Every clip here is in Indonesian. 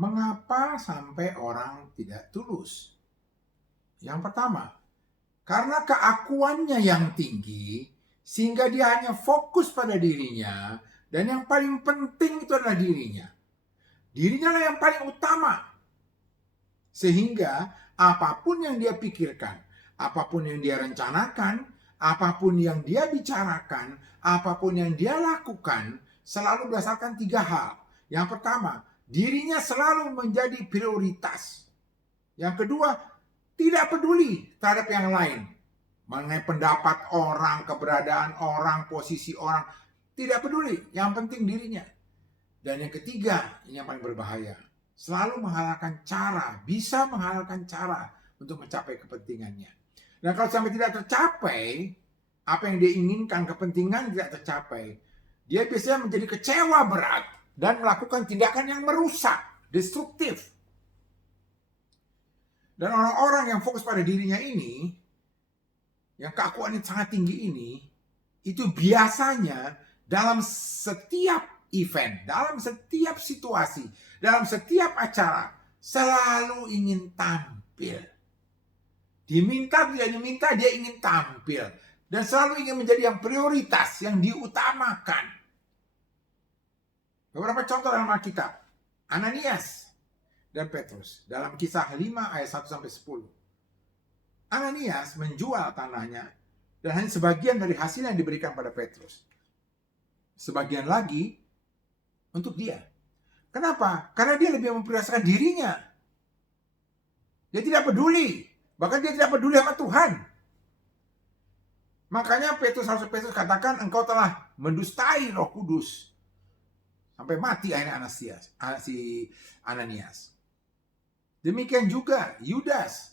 Mengapa sampai orang tidak tulus? Yang pertama, karena keakuannya yang tinggi, sehingga dia hanya fokus pada dirinya, dan yang paling penting itu adalah dirinya. Dirinya lah yang paling utama. Sehingga apapun yang dia pikirkan, apapun yang dia rencanakan, apapun yang dia bicarakan, apapun yang dia lakukan, selalu berdasarkan 3 hal. Yang pertama, dirinya selalu menjadi prioritas. Yang kedua, tidak peduli terhadap yang lain. Mengenai pendapat orang, keberadaan orang, posisi orang. Tidak peduli, yang penting dirinya. Dan yang ketiga, ini yang paling berbahaya. Selalu menghalalkan cara, bisa menghalalkan cara untuk mencapai kepentingannya. Dan kalau sampai tidak tercapai, apa yang dia inginkan, kepentingan tidak tercapai, dia biasanya menjadi kecewa berat dan melakukan tindakan yang merusak, destruktif. Dan orang-orang yang fokus pada dirinya ini, yang keakuannya sangat tinggi ini, itu biasanya dalam setiap event, dalam setiap situasi, dalam setiap acara, selalu ingin tampil. Diminta tidak diminta, dia ingin tampil. Dan selalu ingin menjadi yang prioritas, yang diutamakan. Beberapa contoh dalam Alkitab. Ananias dan Petrus dalam Kisah 5 ayat 1-10. Ananias menjual tanahnya dan hanya sebagian dari hasil yang diberikan pada Petrus. Sebagian lagi untuk dia. Kenapa? Karena dia lebih memprioritaskan dirinya. Dia tidak peduli. Bahkan dia tidak peduli sama Tuhan. Makanya Petrus katakan, engkau telah mendustai Roh Kudus. Sampai mati akhirnya Ananias. Demikian juga Yudas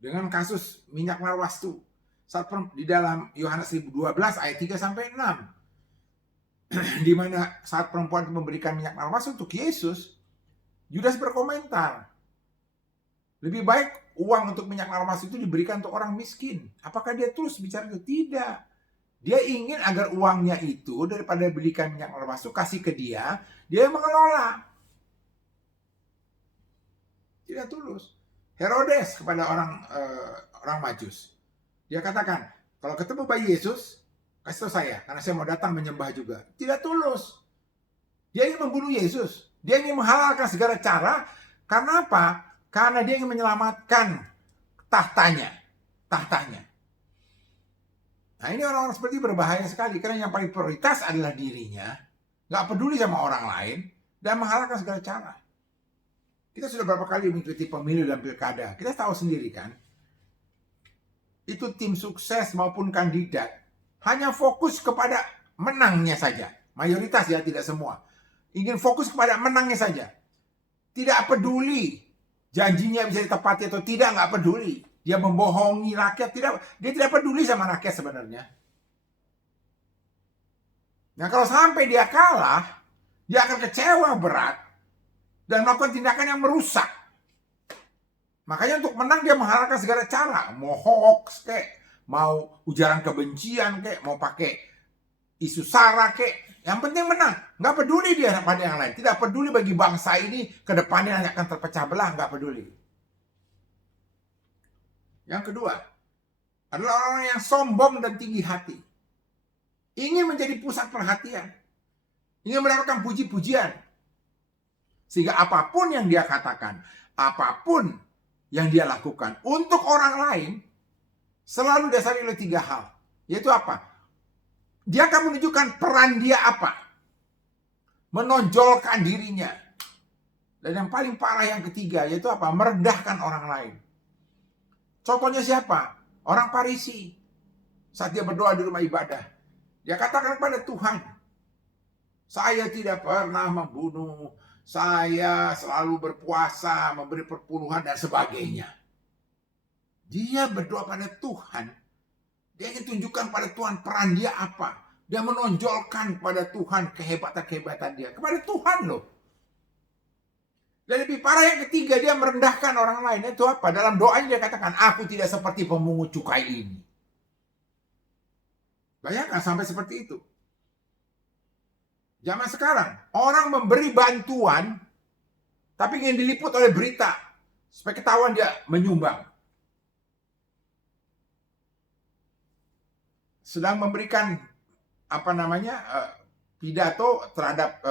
dengan kasus minyak marwastu. Di dalam Yohanes 12 ayat 3-6. Di mana saat perempuan memberikan minyak marwastu untuk Yesus, Yudas berkomentar, lebih baik uang untuk minyak marwastu itu diberikan untuk orang miskin. Apakah dia tulus bicara itu? Tidak. Dia ingin agar uangnya itu daripada belikan minyak marwastu kasih ke dia yang mengelola. Tidak tulus. Herodes kepada orang Majus, dia katakan, kalau ketemu bayi Yesus, kasih tahu saya, karena saya mau datang menyembah juga. Tidak tulus. Dia ingin membunuh Yesus. Dia ingin menghalalkan segala cara. Karena apa? Karena dia ingin menyelamatkan tahtanya. Nah, ini orang-orang seperti berbahaya sekali. Karena yang paling prioritas adalah dirinya. Gak peduli sama orang lain. Dan menghalalkan segala cara. Kita sudah berapa kali mengikuti pemilu dan pilkada. Kita tahu sendiri kan. Itu tim sukses maupun kandidat hanya fokus kepada menangnya saja. Mayoritas ya, tidak semua. Ingin fokus kepada menangnya saja. Tidak peduli janjinya bisa ditepati atau tidak, nggak peduli. Dia membohongi rakyat, dia tidak peduli sama rakyat sebenarnya. Nah, kalau sampai dia kalah, dia akan kecewa berat dan melakukan tindakan yang merusak. Makanya untuk menang dia menghalalkan segala cara. Mau hoax kek, mau ujaran kebencian kek, mau pakai isu sara kek. Yang penting menang. Nggak peduli dia pada yang lain. Tidak peduli bagi bangsa ini ke depannya hanya akan terpecah belah. Nggak peduli. Yang kedua adalah orang yang sombong dan tinggi hati. Ingin menjadi pusat perhatian. Ingin mendapatkan puji-pujian. Sehingga apapun yang dia katakan, apapun yang dia lakukan untuk orang lain selalu dasari oleh 3 hal. Yaitu apa? Dia akan menunjukkan peran dia apa. Menonjolkan dirinya. Dan yang paling parah yang ketiga yaitu apa? Merendahkan orang lain. Contohnya siapa? Orang Farisi. Saat dia berdoa di rumah ibadah, dia katakan kepada Tuhan, saya tidak pernah membunuh, saya selalu berpuasa, memberi perpuluhan dan sebagainya. Dia berdoa pada Tuhan. Dia ingin tunjukkan pada Tuhan peran dia apa. Dia menonjolkan pada Tuhan kehebatan-kehebatan dia. Kepada Tuhan loh. Dan lebih parah yang ketiga, dia merendahkan orang lain. Itu apa? Dalam doanya dia katakan, aku tidak seperti pemungut cukai ini. Bayangkan sampai seperti itu. Zaman sekarang, orang memberi bantuan, tapi ingin diliput oleh berita supaya ketahuan dia menyumbang. Sedang memberikan pidato terhadap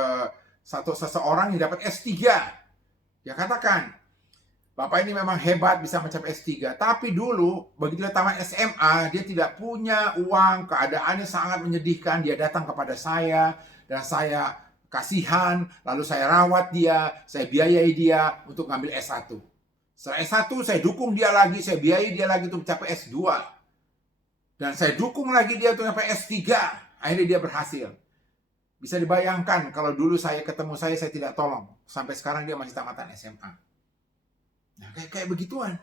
seseorang yang dapat S3. Dia katakan, Bapak ini memang hebat bisa mencapai S3, tapi dulu begitu dia tamat SMA, dia tidak punya uang, keadaannya sangat menyedihkan. Dia datang kepada saya dan saya kasihan, lalu saya rawat dia, saya biayai dia untuk ngambil S1. Setelah S1 saya dukung dia lagi, saya biayai dia lagi untuk mencapai S2. Dan saya dukung lagi dia untuk mencapai S3. Akhirnya dia berhasil. Bisa dibayangkan kalau dulu saya ketemu saya tidak tolong. Sampai sekarang dia masih tamatan SMA. Nah, kayak begituan.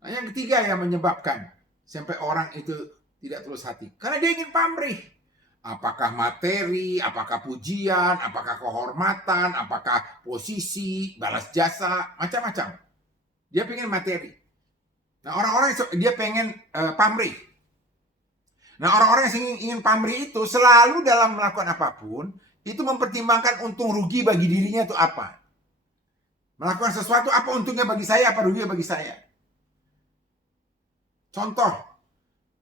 Nah, yang ketiga yang menyebabkan sampai orang itu tidak tulus hati. Karena dia ingin pamrih. Apakah materi, apakah pujian, apakah kehormatan, apakah posisi, balas jasa, macam-macam. Dia pengen materi. Nah, orang-orang dia pengen pamrih. Nah, orang-orang yang ingin pamrih itu selalu dalam melakukan apapun, itu mempertimbangkan untung rugi bagi dirinya itu apa. Melakukan sesuatu, apa untungnya bagi saya, apa ruginya bagi saya. Contoh,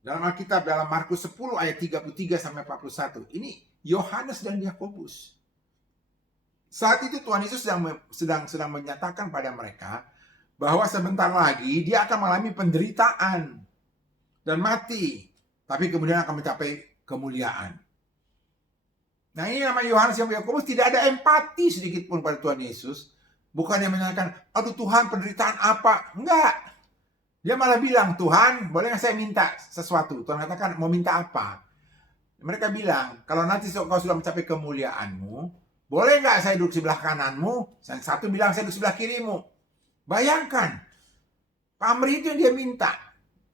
dalam Alkitab, dalam Markus 10 ayat 33-41. Ini Yohanes dan Yakobus. Saat itu Tuhan Yesus sedang menyatakan pada mereka bahwa sebentar lagi dia akan mengalami penderitaan dan mati. Tapi kemudian akan mencapai kemuliaan. Nah, ini nama Yohanes dan Yakobus tidak ada empati sedikit pun pada Tuhan Yesus. Bukan yang menyatakan, aduh Tuhan penderitaan apa? Enggak. Dia malah bilang, Tuhan boleh nggak saya minta sesuatu? Tuhan katakan, mau minta apa? Mereka bilang, kalau nanti kau sudah mencapai kemuliaanmu, boleh nggak saya duduk sebelah kananmu? Yang satu bilang saya duduk sebelah kirimu. Bayangkan, pamrih itu yang dia minta.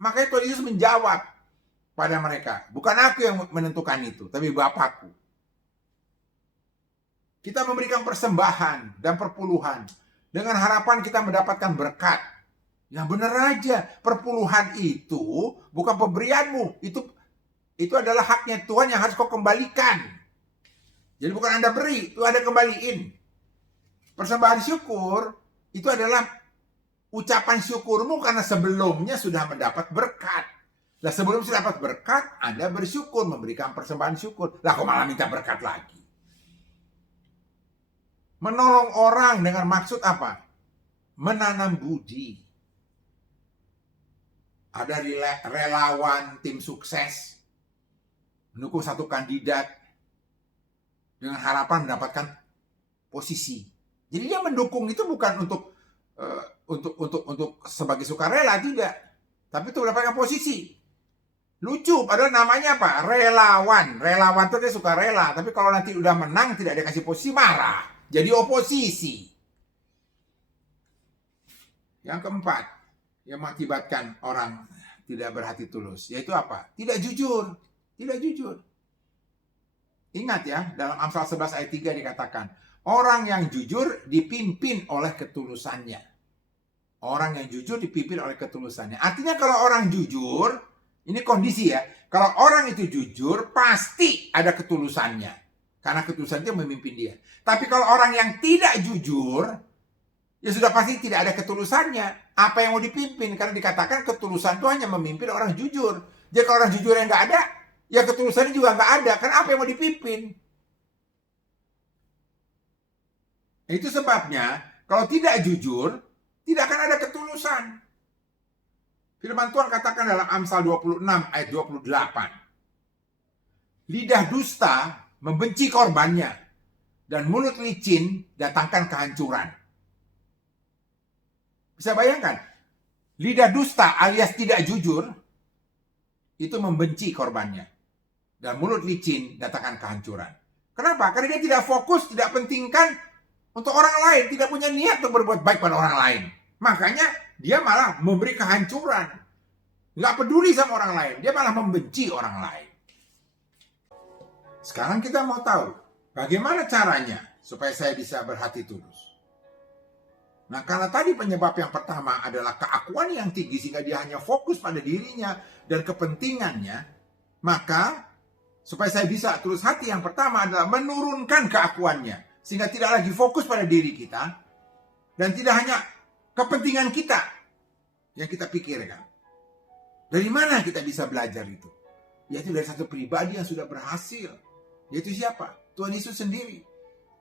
Makanya Tuhan Yesus menjawab pada mereka, bukan aku yang menentukan itu, tapi Bapakku. Kita memberikan persembahan dan perpuluhan dengan harapan kita mendapatkan berkat. Yang benar aja, perpuluhan itu bukan pemberianmu, itu adalah haknya Tuhan yang harus kau kembalikan. Jadi bukan Anda beri, itu Anda kembaliin. Persembahan syukur itu adalah ucapan syukurmu karena sebelumnya sudah mendapat berkat. Nah, sebelum sudah dapat berkat, Anda bersyukur, memberikan persembahan syukur. Lah, kok malah minta berkat lagi? Menolong orang dengan maksud apa? Menanam budi. Ada relawan tim sukses mendukung satu kandidat dengan harapan mendapatkan posisi. Jadi dia mendukung itu bukan untuk sebagai sukarela, tidak, tapi untuk mendapatkan posisi. Lucu, padahal namanya apa? Relawan. Relawan itu dia suka rela, tapi kalau nanti udah menang tidak dikasih posisi, marah. Jadi oposisi. Yang keempat, yang mengakibatkan orang tidak berhati tulus, yaitu apa? Tidak jujur. Tidak jujur. Ingat ya, dalam Amsal 11 ayat 3 dikatakan, orang yang jujur dipimpin oleh ketulusannya. Orang yang jujur dipimpin oleh ketulusannya. Artinya kalau orang jujur, ini kondisi ya, kalau orang itu jujur, pasti ada ketulusannya. Karena ketulusan itu memimpin dia. Tapi kalau orang yang tidak jujur, ya sudah pasti tidak ada ketulusannya. Apa yang mau dipimpin? Karena dikatakan ketulusan itu hanya memimpin orang jujur. Jadi kalau orang jujur yang nggak ada, ya ketulusannya juga nggak ada. Karena apa yang mau dipimpin? Itu sebabnya, kalau tidak jujur, tidak akan ada ketulusan. Firman Tuhan katakan dalam Amsal 26 ayat 28. Lidah dusta membenci korbannya, dan mulut licin datangkan kehancuran. Bisa bayangkan, lidah dusta alias tidak jujur, itu membenci korbannya. Dan mulut licin datangkan kehancuran. Kenapa? Karena dia tidak fokus, tidak pentingkan untuk orang lain, tidak punya niat untuk berbuat baik pada orang lain. Makanya dia malah memberi kehancuran. Nggak peduli sama orang lain, dia malah membenci orang lain. Sekarang kita mau tahu, bagaimana caranya supaya saya bisa berhati tulus. Nah, karena tadi penyebab yang pertama adalah keakuan yang tinggi sehingga dia hanya fokus pada dirinya dan kepentingannya, maka supaya saya bisa tulus hati, yang pertama adalah menurunkan keakuannya sehingga tidak lagi fokus pada diri kita, Dan tidak hanya kepentingan kita yang kita pikirkan. Dari mana kita bisa belajar itu? Yaitu dari satu pribadi yang sudah berhasil. Yaitu siapa? Tuhan Yesus sendiri.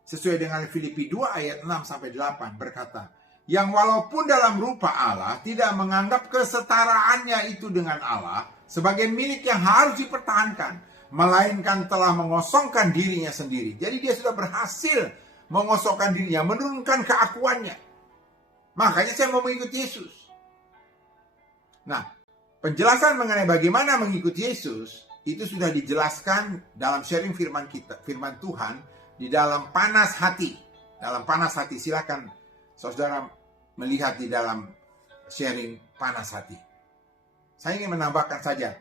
Sesuai dengan Filipi 2 ayat 6-8 berkata, yang walaupun dalam rupa Allah tidak menganggap kesetaraannya itu dengan Allah sebagai milik yang harus dipertahankan, melainkan telah mengosongkan dirinya sendiri. Jadi dia sudah berhasil mengosongkan dirinya, menurunkan keakuannya. Makanya saya mau mengikuti Yesus. Nah, penjelasan mengenai bagaimana mengikuti Yesus itu sudah dijelaskan dalam sharing firman Tuhan di dalam Panas Hati. Dalam Panas Hati, silakan saudara melihat di dalam sharing Panas Hati. Saya ingin menambahkan saja,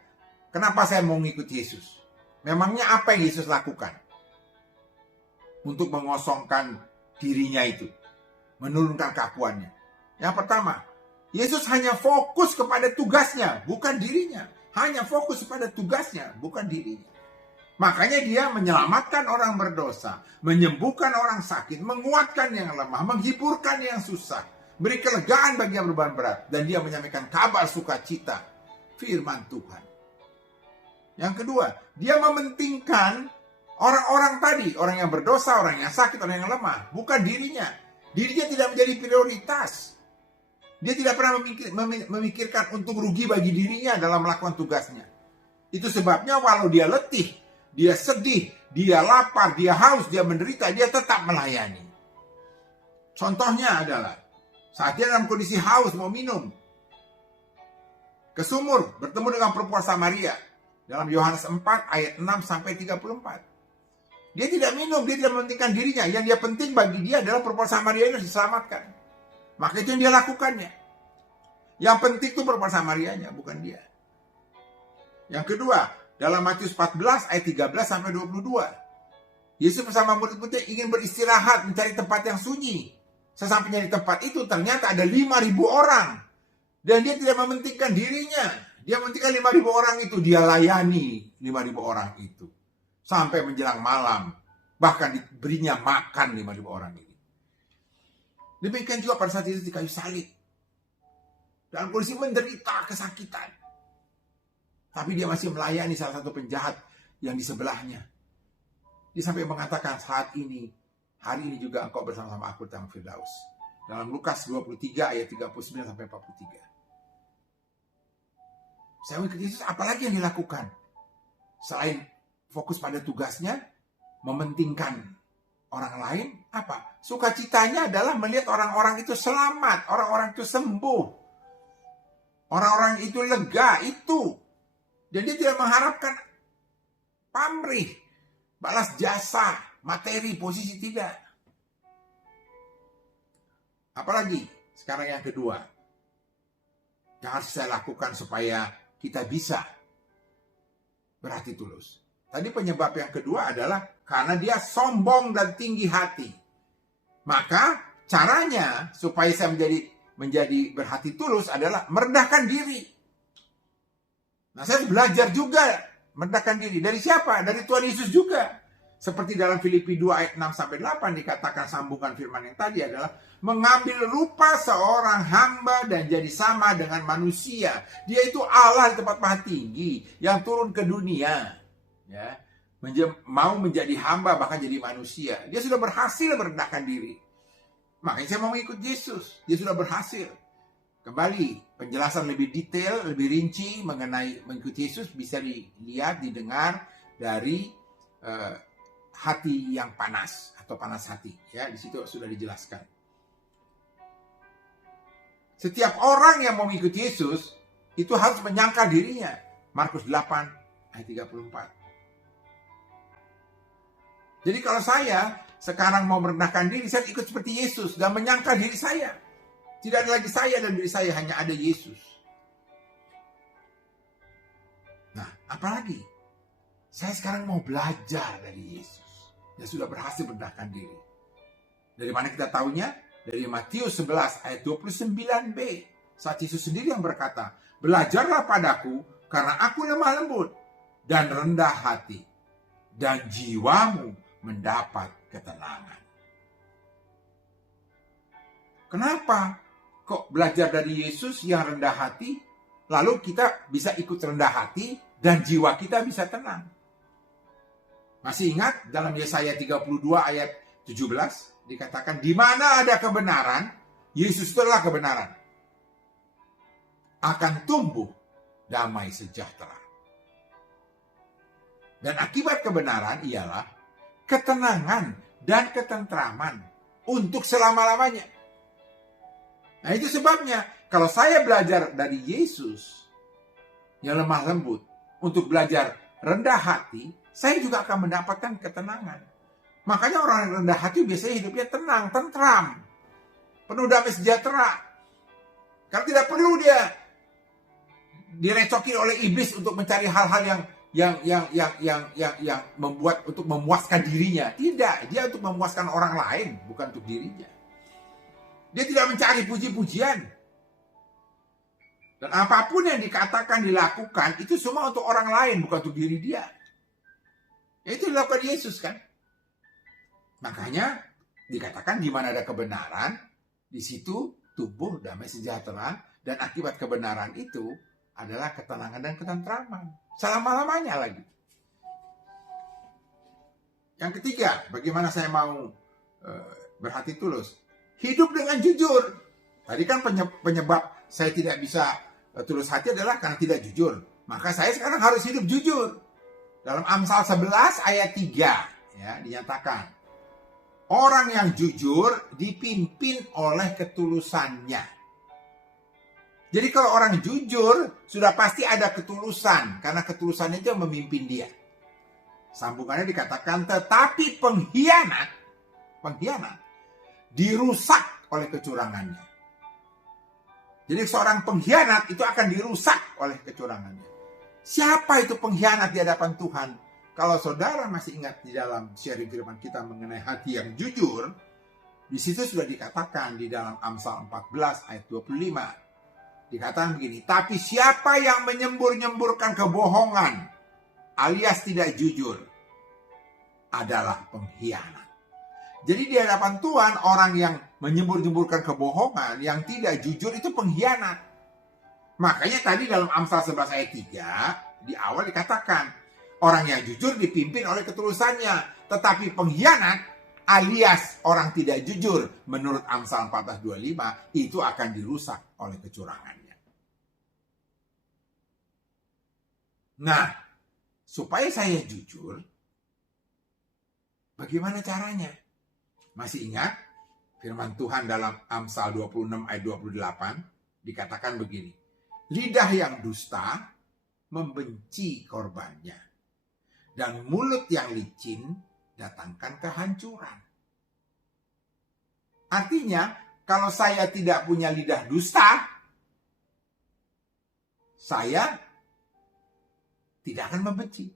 kenapa saya mau mengikuti Yesus? Memangnya apa yang Yesus lakukan untuk mengosongkan dirinya itu, menurunkan keakuannya? Yang pertama, Yesus hanya fokus kepada tugasnya, bukan dirinya. Hanya fokus pada tugasnya, bukan dirinya. Makanya dia menyelamatkan orang berdosa, menyembuhkan orang sakit, menguatkan yang lemah, menghiburkan yang susah, beri kelegaan bagi yang beban berat, dan dia menyampaikan kabar sukacita, firman Tuhan. Yang kedua, dia mementingkan orang-orang tadi, orang yang berdosa, orang yang sakit, orang yang lemah, bukan dirinya. Dirinya tidak menjadi prioritas. Dia tidak pernah memikirkan untung rugi bagi dirinya dalam melakukan tugasnya. Itu sebabnya walau dia letih, dia sedih, dia lapar, dia haus, dia menderita, dia tetap melayani. Contohnya adalah saat dia dalam kondisi haus mau minum, ke sumur bertemu dengan perempuan Samaria dalam Yohanes 4 ayat 6-34. Dia tidak minum, dia tidak mementingkan dirinya. Yang dia penting bagi dia adalah perempuan Samaria ini diselamatkan. Maka itu yang dia lakukannya. Yang penting itu perempuan Samarianya, bukan dia. Yang kedua, dalam Matius 14 ayat 13-22. Yesus bersama murid-muridnya ingin beristirahat, mencari tempat yang sunyi. Sesampainya di tempat itu ternyata ada 5.000 orang. Dan dia tidak mementingkan dirinya. Dia mementingkan 5.000 orang itu. Dia layani 5.000 orang itu. Sampai menjelang malam. Bahkan diberinya makan 5.000 orang ini. Demikian juga pada saat Yesus di kayu salib. Dalam kondisi menderita kesakitan. Tapi dia masih melayani salah satu penjahat yang di sebelahnya. Dia sampai mengatakan saat ini, hari ini juga engkau bersama-sama aku dalam Firdaus. Dalam Lukas 23 ayat 39-43. Saya mengikuti Yesus, apalagi yang dilakukan? Selain fokus pada tugasnya, mementingkan orang lain, apa? Sukacitanya adalah melihat orang-orang itu selamat, orang-orang itu sembuh, orang-orang itu lega, itu. Dan dia tidak mengharapkan pamrih, balas jasa, materi, posisi, tidak. Apalagi sekarang yang kedua, yang harus saya lakukan supaya kita bisa berhati tulus. Tadi penyebab yang kedua adalah karena dia sombong dan tinggi hati. Maka caranya supaya saya menjadi berhati tulus adalah merendahkan diri. Nah, saya belajar juga merendahkan diri. Dari siapa? Dari Tuhan Yesus juga. Seperti dalam Filipi 2 ayat 6-8 dikatakan sambungan firman yang tadi adalah mengambil rupa seorang hamba dan jadi sama dengan manusia. Dia itu Allah di tempat maha tinggi yang turun ke dunia. Ya, mau menjadi hamba bahkan jadi manusia. Dia sudah berhasil merendahkan diri. Makanya saya mau mengikut Yesus. Dia sudah berhasil. Kembali, penjelasan lebih detail, lebih rinci mengenai mengikuti Yesus bisa dilihat, didengar dari hati yang panas atau panas hati. Ya, di situ sudah dijelaskan. Setiap orang yang mau mengikuti Yesus itu harus menyangkal dirinya. Markus 8 ayat 34. Jadi kalau saya sekarang mau merendahkan diri, saya ikut seperti Yesus dan menyangkal diri saya. Tidak ada lagi saya dan diri saya, hanya ada Yesus. Nah, apalagi? Saya sekarang mau belajar dari Yesus. Dia sudah berhasil merendahkan diri. Dari mana kita tahunya? Dari Matius 11 ayat 29b. Saat Yesus sendiri yang berkata, belajarlah padaku karena aku lemah lembut dan rendah hati. Dan jiwamu mendapat ketenangan. Kenapa? Kok belajar dari Yesus yang rendah hati, lalu kita bisa ikut rendah hati dan jiwa kita bisa tenang. Masih ingat dalam Yesaya 32 ayat 17 dikatakan, di mana ada kebenaran, Yesus itulah kebenaran, akan tumbuh damai sejahtera. Dan akibat kebenaran ialah ketenangan dan ketentraman untuk selama-lamanya. Nah, itu sebabnya kalau saya belajar dari Yesus yang lemah lembut untuk belajar rendah hati, saya juga akan mendapatkan ketenangan. Makanya orang yang rendah hati biasanya hidupnya tenang, tentram, penuh damai sejahtera. Karena tidak perlu dia direcokin oleh iblis untuk mencari hal-hal yang membuat untuk memuaskan dirinya. Tidak, dia untuk memuaskan orang lain, bukan untuk dirinya. Dia tidak mencari puji-pujian. Dan apapun yang dikatakan, dilakukan, itu semua untuk orang lain, bukan untuk diri dia. Itu dilakukan Yesus kan. Makanya dikatakan di mana ada kebenaran, di situ tumbuh damai sejahtera, dan akibat kebenaran itu adalah ketenangan dan ketentraman. Selama-lamanya lagi. Yang ketiga, bagaimana saya mau berhati tulus? Hidup dengan jujur. Tadi kan penyebab saya tidak bisa tulus hati adalah karena tidak jujur. Maka saya sekarang harus hidup jujur. Dalam Amsal 11 ayat 3 ya, dinyatakan, orang yang jujur dipimpin oleh ketulusannya. Jadi kalau orang jujur, sudah pasti ada ketulusan. Karena ketulusannya itu yang memimpin dia. Sambungannya dikatakan, tetapi pengkhianat dirusak oleh kecurangannya. Jadi seorang pengkhianat itu akan dirusak oleh kecurangannya. Siapa itu pengkhianat di hadapan Tuhan? Kalau saudara masih ingat di dalam sharing firman kita mengenai hati yang jujur, di situ sudah dikatakan di dalam Amsal 14 ayat 25. Dikatakan begini, tapi siapa yang menyembur-nyemburkan kebohongan alias tidak jujur adalah pengkhianat. Jadi di hadapan Tuhan, orang yang menyembur-nyemburkan kebohongan, yang tidak jujur itu pengkhianat. Makanya tadi dalam Amsal 11 ayat 3, di awal dikatakan, orang yang jujur dipimpin oleh ketulusannya. Tetapi pengkhianat alias orang tidak jujur, menurut Amsal 14:25, itu akan dirusak oleh kecurangannya. Nah, supaya saya jujur, bagaimana caranya? Masih ingat firman Tuhan dalam Amsal 26 ayat 28 dikatakan begini. Lidah yang dusta membenci korbannya, dan mulut yang licin datangkan kehancuran. Artinya, kalau saya tidak punya lidah dusta, saya tidak akan membenci.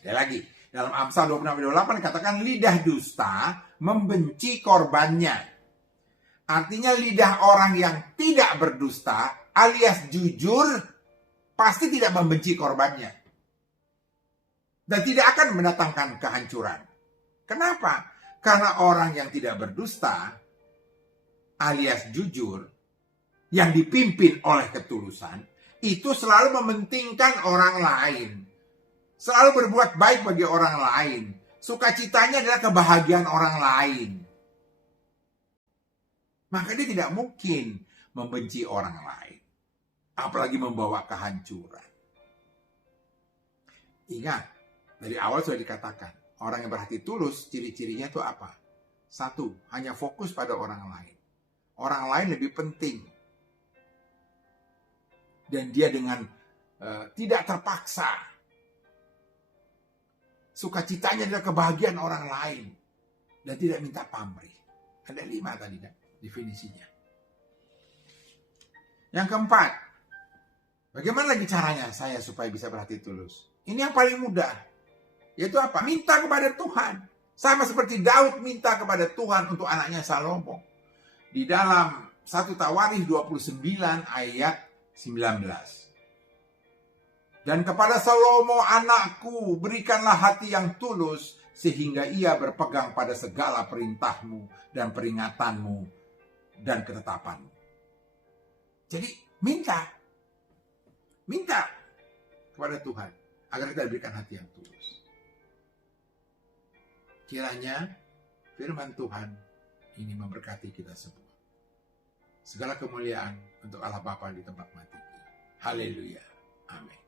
Sekali lagi, dalam Amsal 26:28 dikatakan lidah dusta membenci korbannya. Artinya lidah orang yang tidak berdusta alias jujur pasti tidak membenci korbannya. Dan tidak akan mendatangkan kehancuran. Kenapa? Karena orang yang tidak berdusta alias jujur yang dipimpin oleh ketulusan itu selalu mementingkan orang lain. Selalu berbuat baik bagi orang lain. Sukacitanya adalah kebahagiaan orang lain. Maka dia tidak mungkin membenci orang lain. Apalagi membawa kehancuran. Ingat, dari awal sudah dikatakan, orang yang berhati tulus, ciri-cirinya itu apa? 1, hanya fokus pada orang lain. Orang lain lebih penting. Dan dia dengan tidak terpaksa. Sukacitanya adalah kebahagiaan orang lain. Dan tidak minta pamrih. Ada 5 tadi kan definisinya. Yang keempat, bagaimana lagi caranya saya supaya bisa berhati tulus? Ini yang paling mudah. Yaitu apa? Minta kepada Tuhan. Sama seperti Daud minta kepada Tuhan untuk anaknya Salomo. Di dalam 1 Tawarikh 29 ayat 19. Dan kepada Salomo anakku berikanlah hati yang tulus sehingga ia berpegang pada segala perintahmu dan peringatanmu dan ketetapanmu. Jadi minta kepada Tuhan agar kita diberikan hati yang tulus. Kiranya firman Tuhan ini memberkati kita semua. Segala kemuliaan untuk Allah Bapa di tempat mati. Haleluya. Amin.